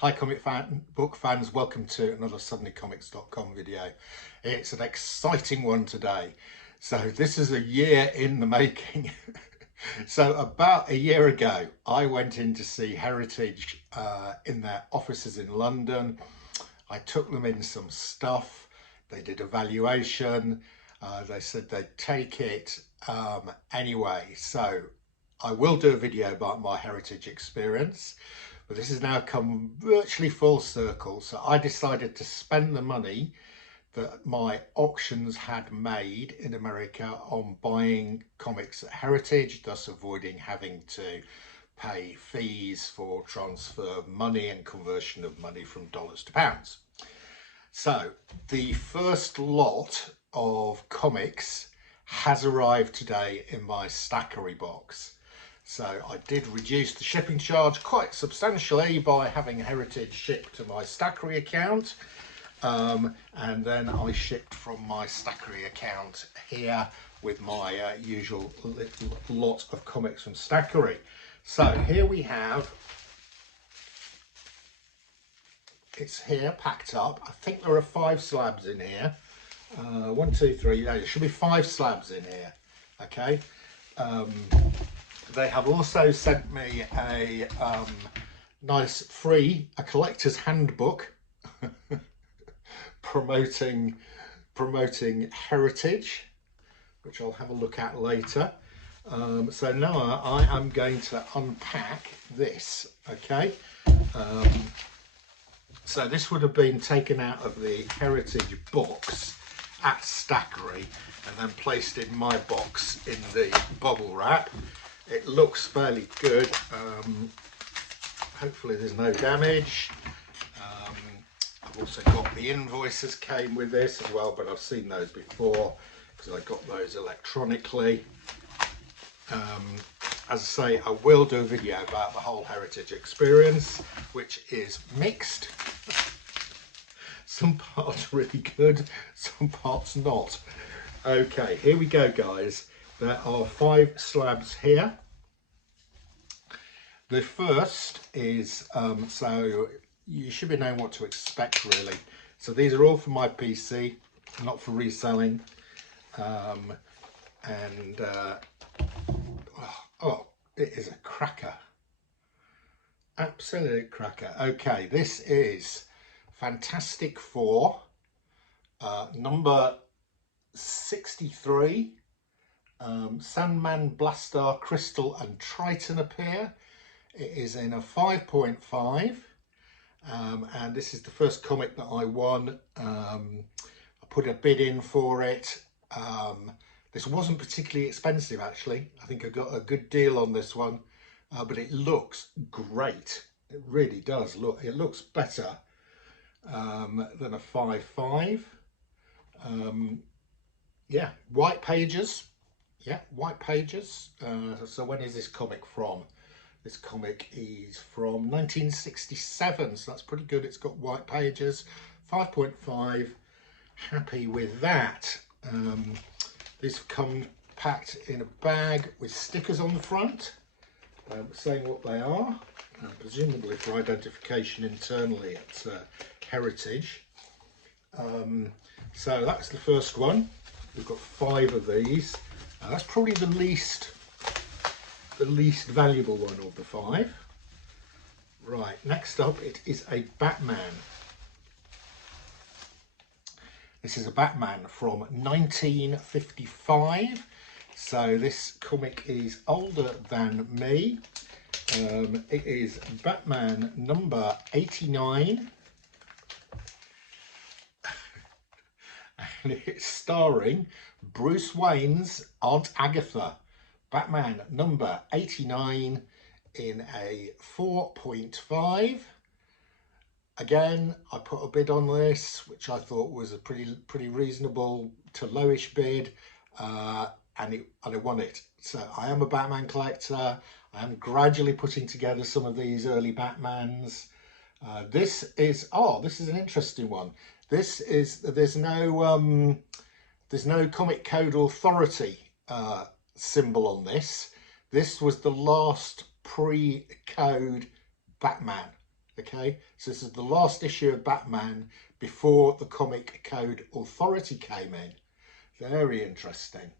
Hi book fans, welcome to another suddenlycomics.com video. It's an exciting one today. So this is a year in the making. So about a year ago, I went in to see Heritage in their offices in London. I took them in some stuff. They did a valuation. They said they'd take it anyway. So I will do a video about my Heritage experience. But this has now come virtually full circle. So I decided to spend the money that my auctions had made in America on buying comics at Heritage, thus avoiding having to pay fees for transfer of money and conversion of money from dollars to pounds. So the first lot of comics has arrived today in my Stackery box. So I did reduce the shipping charge quite substantially by having Heritage shipped to my Stackery account. And then I shipped from my Stackery account here with my usual lot of comics from Stackery. So here we have, it's here packed up. I think there are 5 slabs in here. 1, 2, 3, there should be 5 slabs in here. Okay. They have also sent me a nice free collector's handbook promoting Heritage, which I'll have a look at later. So now I am going to unpack this. Okay. So this would have been taken out of the Heritage box at Stackery and then placed in my box in the bubble wrap. It looks fairly good. Hopefully there's no damage. I've also got the invoices came with this as well, but I've seen those before because I got those electronically. As I say, I will do a video about the whole Heritage experience, which is mixed. Some parts really good, some parts not. Okay, here we go, guys. There are 5 slabs here. The first is, so you should be knowing what to expect really. So these are all for my PC, not for reselling. Oh, it is a cracker. Absolute cracker. Okay, this is Fantastic Four, number 63. Sandman, Blastar, Crystal and Triton appear. It is in a 5.5, and this is the first comic that I won. I put a bid in for it. This wasn't particularly expensive actually. I think I got a good deal on this one, but it looks great. It really does look. It looks better than a 5.5. Yeah, white pages. Yeah, white pages. So when is this comic from? This comic is from 1967, so that's pretty good. It's got white pages, 5.5. Happy with that. These come packed in a bag with stickers on the front, saying what they are, presumably for identification internally at Heritage. So that's the first one. We've got 5 of these. That's probably the least valuable one of the 5. Right, next up it is a Batman. This is a Batman from 1955. So this comic is older than me. It is Batman number 89. And it's starring Bruce Wayne's Aunt Agatha. Batman number 89 in a 4.5. Again, I put a bid on this, which I thought was a pretty reasonable to lowish bid, and I won it. So I am a Batman collector. I am gradually putting together some of these early Batmans. This is an interesting one. This is there's no Comic Code Authority symbol on this. This was the last pre-code Batman. Okay, so this is the last issue of Batman before the Comic Code Authority came in. Very interesting.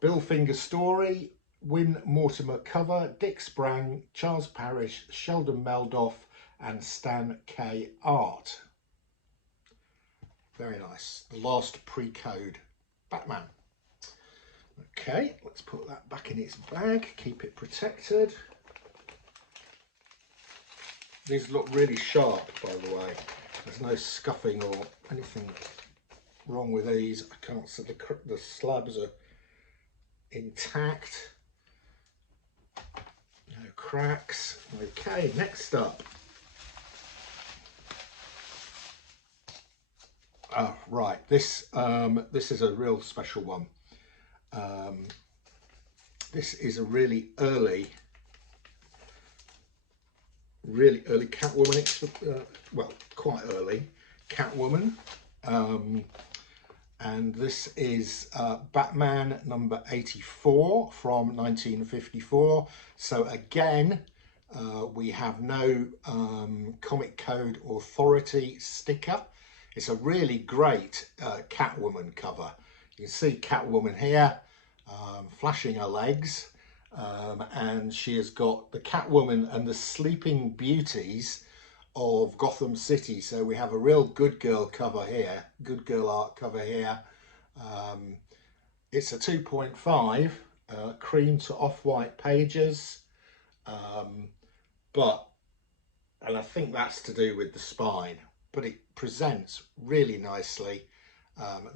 Bill Finger story, Win Mortimer cover, Dick Sprang, Charles Parrish, Sheldon Meldoff and Stan K art. Very nice. The last pre-code Batman. Okay, let's put that back in its bag, keep it protected. These look really sharp, by the way. There's no scuffing or anything wrong with these. I can't see the slabs are intact. No cracks. Okay, next up. Oh, right, this is a real special one. This is a really early Catwoman, well, quite early Catwoman, and this is Batman number 84 from 1954. So again, we have no Comic Code Authority sticker. It's a really great Catwoman cover. You can see Catwoman here, flashing her legs. And she has got the Catwoman and the Sleeping Beauties of Gotham City. So we have a real good girl cover here, good girl art cover here. It's a 2.5, cream to off-white pages, and I think that's to do with the spine, but it presents really nicely.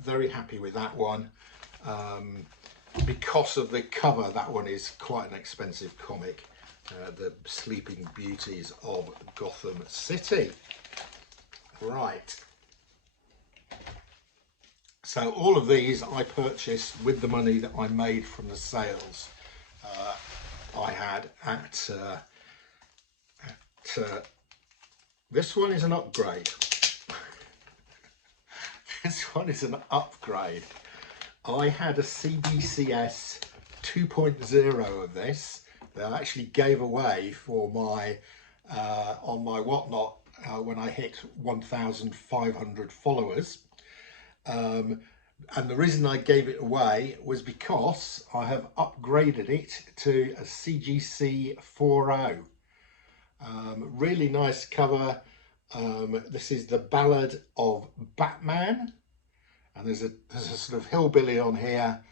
Very happy with that one. Because of the cover, that one is quite an expensive comic, the Sleeping Beauties of Gotham City. Right, so all of these I purchased with the money that I made from the sales I had at this one is an upgrade. This one is an upgrade. I had a CBCS 2.0 of this that I actually gave away for my on my Whatnot when I hit 1,500 followers. And the reason I gave it away was because I have upgraded it to a CGC 4.0. Really nice cover. This is the Ballad of Batman. And there's a sort of hillbilly on here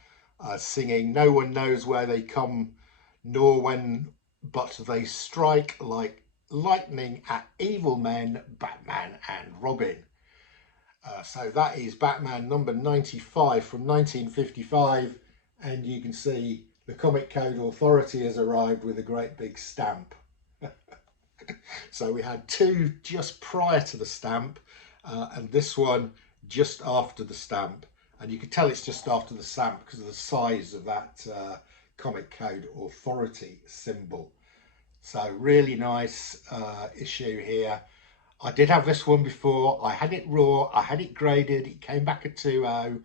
singing, "No one knows where they come, nor when, but they strike like lightning at evil men, Batman and Robin." So that is Batman number 95 from 1955. And you can see the Comic Code Authority has arrived with a great big stamp. So we had two just prior to the stamp, and this one just after the stamp, and you can tell it's just after the stamp because of the size of that Comic Code Authority symbol. So really nice issue here. I did have this one before. I had it raw, I had it graded, it came back at 2.0.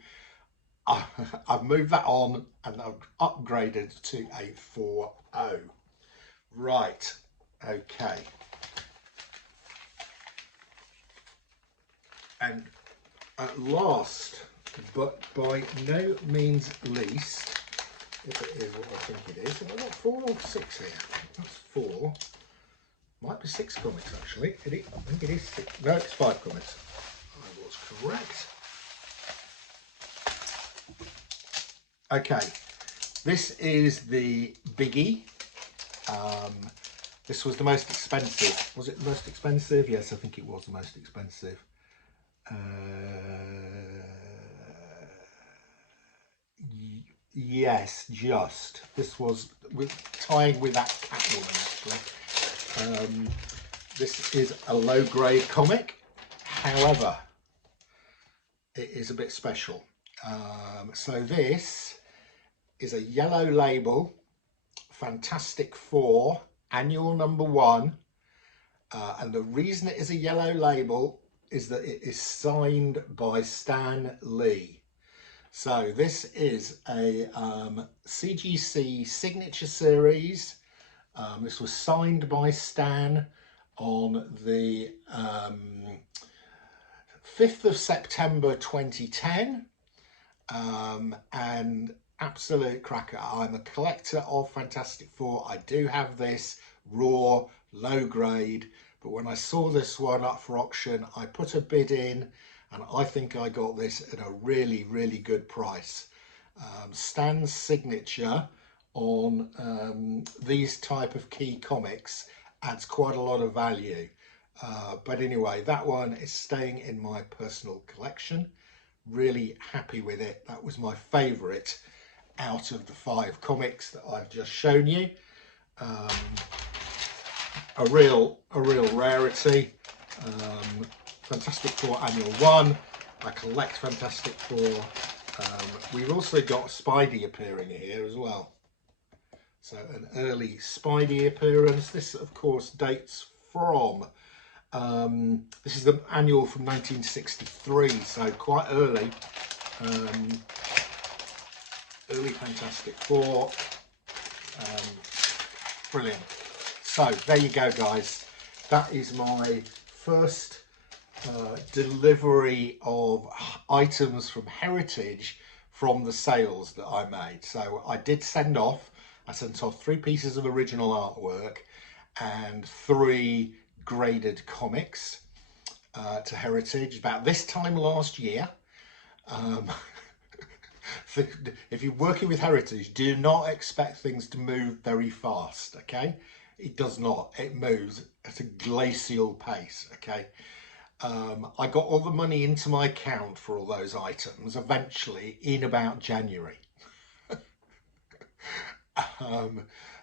I've moved that on and I've upgraded to a 4.0. Right, okay. And at last, but by no means least, if it is what I think it is, have I got 4 or 6 here? That's 4. Might be 6 comics actually. I think it is 6. No, it's 5 comics. I was correct. Okay, this is the biggie. This was the most expensive. Was it the most expensive? Yes, I think it was the most expensive. Yes, just. This was tying with that Catwoman actually. This is a low grade comic, however, it is a bit special. So this is a yellow label, Fantastic Four, annual number 1. And the reason it is a yellow label is that it is signed by Stan Lee. So this is a CGC signature series. This was signed by Stan. on the 5th of September 2010, and absolute cracker. I'm a collector of Fantastic Four. I do have this raw, low grade, but when I saw this one up for auction, I put a bid in, and I think I got this at a really, really good price. Stan's signature on these type of key comics adds quite a lot of value. But anyway, that one is staying in my personal collection. Really happy with it. That was my favourite out of the 5 comics that I've just shown you. A real rarity. Fantastic Four Annual 1. I collect Fantastic Four. We've also got Spidey appearing here as well. So an early Spidey appearance. This, of course, dates from, this is the annual from 1963, so quite early. Early Fantastic Four. Brilliant. So there you go, guys. That is my first delivery of items from Heritage from the sales that I made. So I did send off, I sent off 3 pieces of original artwork and 3 graded comics to Heritage about this time last year. If you're working with Heritage, do not expect things to move very fast, okay? It does not. It moves at a glacial pace, okay? I got all the money into my account for all those items eventually in about January.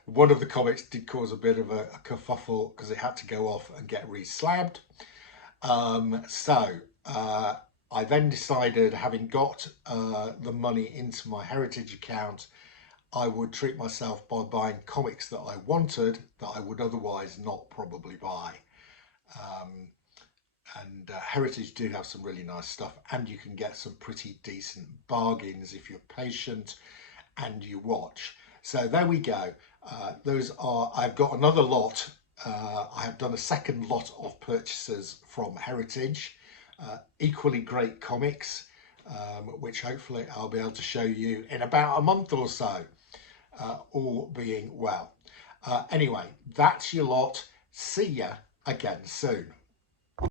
One of the comics did cause a bit of a kerfuffle because it had to go off and get re-slabbed. I then decided, having got the money into my Heritage account, I would treat myself by buying comics that I wanted that I would otherwise not probably buy. Heritage do have some really nice stuff, and you can get some pretty decent bargains if you're patient and you watch. So there we go. I've got another lot. I have done a second lot of purchases from Heritage. Equally great comics, which hopefully I'll be able to show you in about a month or so, all being well. Anyway, that's your lot. See ya again soon.